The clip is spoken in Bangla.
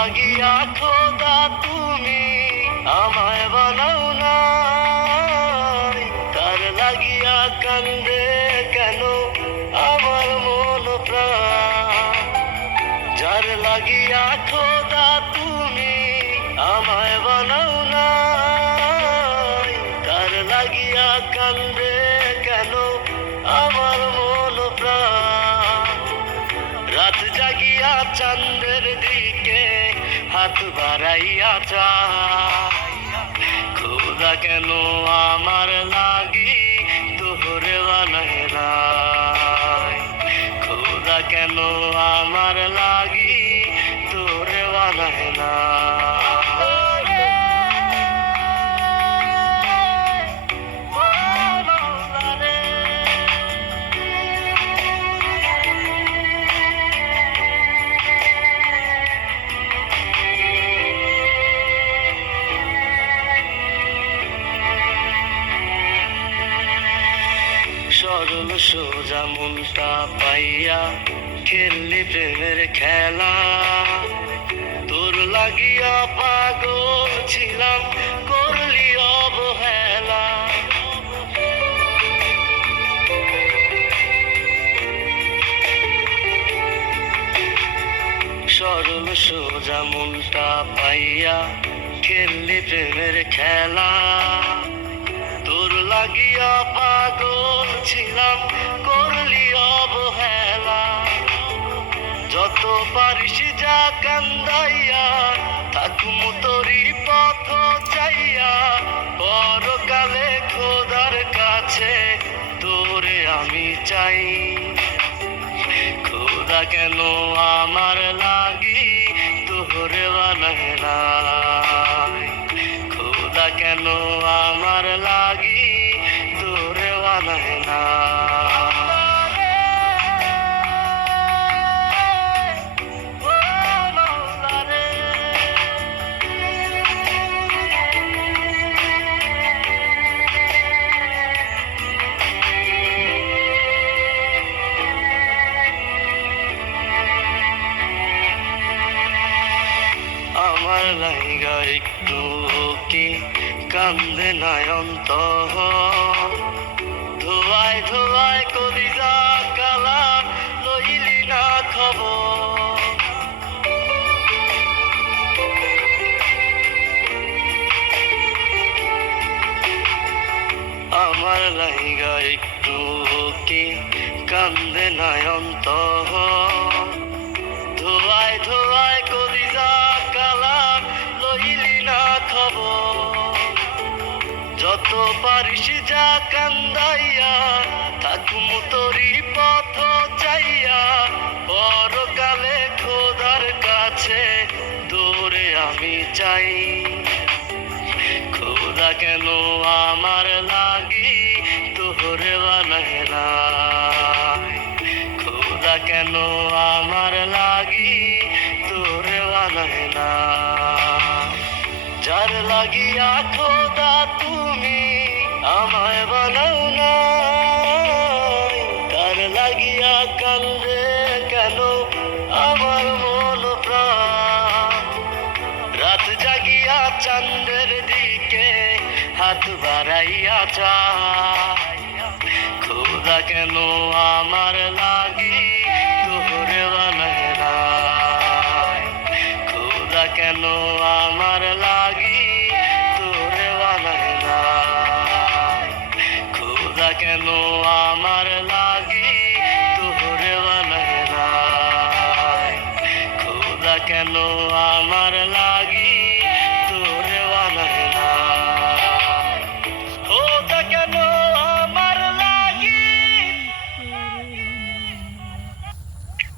লাগিয়া খোদা তুমি আমায় বানাও নাই, তার লাগিয়া কান্দে কেন আমার মন প্রাণ। যার লাগিয়া খোদা তুমি আমায় বানাও নাই, তার লাগিয়া কান্দে কেন আমার মন প্রাণ। রাত জাগিয়া চাঁদের দিকে হাত বাড়াইয়া চায়, খোদা কেন আমার লাগি তোরে বানায় নাই, খোদা কেন আমার লাগি তোরে বানায় না। সরল সোজা মনটা পাইয়া খেললি প্রেমের খেলা, তোর লাগিয়া পাগল ছিলাম করলি অবহেলা। সরল সোজা মনটা পাইয়া খেললি প্রেমের খেলা, তোর লাগিয়া পাগল ছিলাম করলি অবহেলা। যত পারিস যা কান্দাইয়া থাকুম তোরি পথ চাইয়া, পরকালে খোদার কাছে তোরে আমি চাই। খোদা কেন আমার লাগি তোরে বানায় নাই, খোদা কেন আমার লাগি তোরে বানায় না। আমার লাইগা একটু কি কান্দে নয়ন্ত, ধোয়ায় ধোয়ায় কলিজা কালা লইলি না খবর। আমার লাইগা একটু কি কান্দে নয়ন্ত, ধোয়ায় ধোয়ায় কলিজা কালা লইলি না খবর। যত পারিস যা কান্দাইয়া থাকুম তোরি পথ চাইয়া, পরকালে খোদার কাছে তোরে আমি চাই। খোদা কেন আমার লাগি তোরে বানায় নাই, খোদা কেন আমার লাগি তোরে বানায় না। যার লাগিয়া খোদা তুমি আমায় বানাও নাই, তার লাগিয়া কান্দে কেন আমার মন প্রাণ। রাত জাগিয়া চাঁদের দিকে হাত বাড়াইয়া চায়, খোদা কেন আমার লাগি তোরে বানায় নাই, খোদা কেন আমার লাগি তোরে বানায় নাই, খোদা কেন আমার লাগি তোরে বানায় নাই, খোদা কেন আমার লাগি